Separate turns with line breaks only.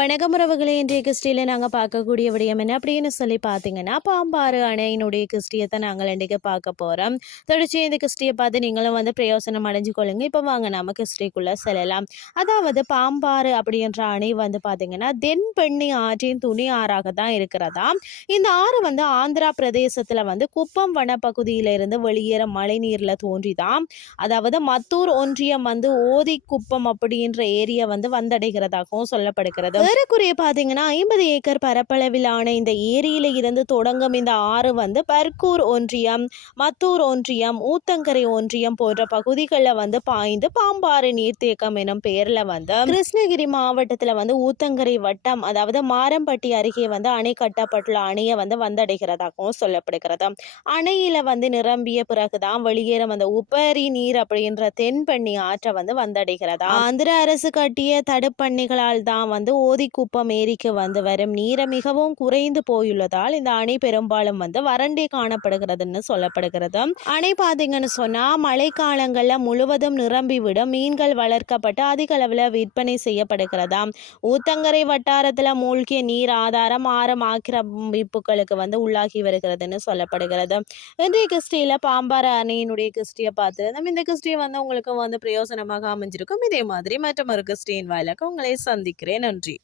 வணக்கம் உறவுகளை இன்றைய கிறிஸ்டியில் நாங்கள் பார்க்கக்கூடிய விடயம் என்ன அப்படின்னு சொல்லி பார்த்தீங்கன்னா பாம்பாறு அணையினுடைய கிறிஸ்டியத்தை நாங்கள் இன்றைக்கு பார்க்க போகிறோம் தொடர்ச்சி இந்த கிறிஸ்டியை பார்த்து நீங்களும் வந்து பிரயோசனம் அடைஞ்சு கொள்ளுங்க. இப்போ வாங்க நம்ம கிறிஸ்டிக்குள்ளே செல்லலாம். அதாவது பாம்பாறு அப்படின்ற அணை வந்து பார்த்தீங்கன்னா தென்பெண்ணி ஆற்றின் துணி ஆறாக தான் இருக்கிறதா? இந்த ஆறு வந்து ஆந்திரா பிரதேசத்தில் வந்து குப்பம் வனப்பகுதியிலிருந்து வெளியேற மழை நீரில் தோன்றிதான் அதாவது மத்தூர் ஒன்றியம் வந்து ஓதி குப்பம் அப்படின்ற ஏரியா வந்து வந்தடைகிறதாகவும் சொல்லப்படுகிறது. ஏறக்குறைய பார்த்தீங்கன்னா ஐம்பது ஏக்கர் பரப்பளவிலான இந்த ஏரியில இருந்து தொடங்கும் இந்த ஆறு வந்து பர்கூர் ஒன்றியம் மத்தூர் ஒன்றியம் ஊத்தங்கரை ஒன்றியம் போன்ற பகுதிகளில் வந்து பாய்ந்து பாம்பாறு நீர்த்தேக்கம் எனும் பெயரில் வந்து கிருஷ்ணகிரி மாவட்டத்தில் வந்து ஊத்தங்கரை வட்டம் அதாவது மாரம்பட்டி அருகே வந்து அணை கட்டப்பட்டுள்ள அணையை வந்து வந்தடைகிறதாகவும் சொல்லப்படுகிறது. அணையில வந்து நிரம்பிய பிறகுதான் வெளியேறும் அந்த உபரி நீர் அப்படின்ற தென்பண்ணி ஆற்றை வந்து வந்தடைகிறதா ஆந்திர அரசு கட்டிய தடுப்பண்ணிகளால் தான் வந்து ஓதிக்குப்பம் ஏரிக்கு வந்து வரும் நீரை மிகவும் குறைந்து போயுள்ளதால் இந்த அணை பெரும்பாலும் வந்து வறண்டே காணப்படுகிறதுன்னு சொல்லப்படுகிறது. அணை பார்த்தீங்கன்னு சொன்னா மழைக்காலங்கள்ல முழுவதும் நிரம்பிவிடும். மீன்கள் வளர்க்கப்பட்டு அதிக அளவில் விற்பனை செய்யப்படுகிறதா ஊத்தங்கரை வட்டாரத்தில் மூழ்கிய நீர் ஆதாரம் ஆரம் ஆக்கிரமிப்புகளுக்கு வந்து உள்ளாகி வருகிறதுன்னு சொல்லப்படுகிறது. இன்றைய கிறிஸ்டியில் பாம்பாறு அணையினுடைய கிறிஸ்டியை பார்த்துருந்தோம். இந்த கிறிஸ்டியை வந்து உங்களுக்கு வந்து பிரயோசனமாக அமைஞ்சிருக்கும். இதே மாதிரி மற்றும் ஒரு கிறிஸ்டியின் வாயிலாக உங்களை சந்திக்கிறேன். நன்றி.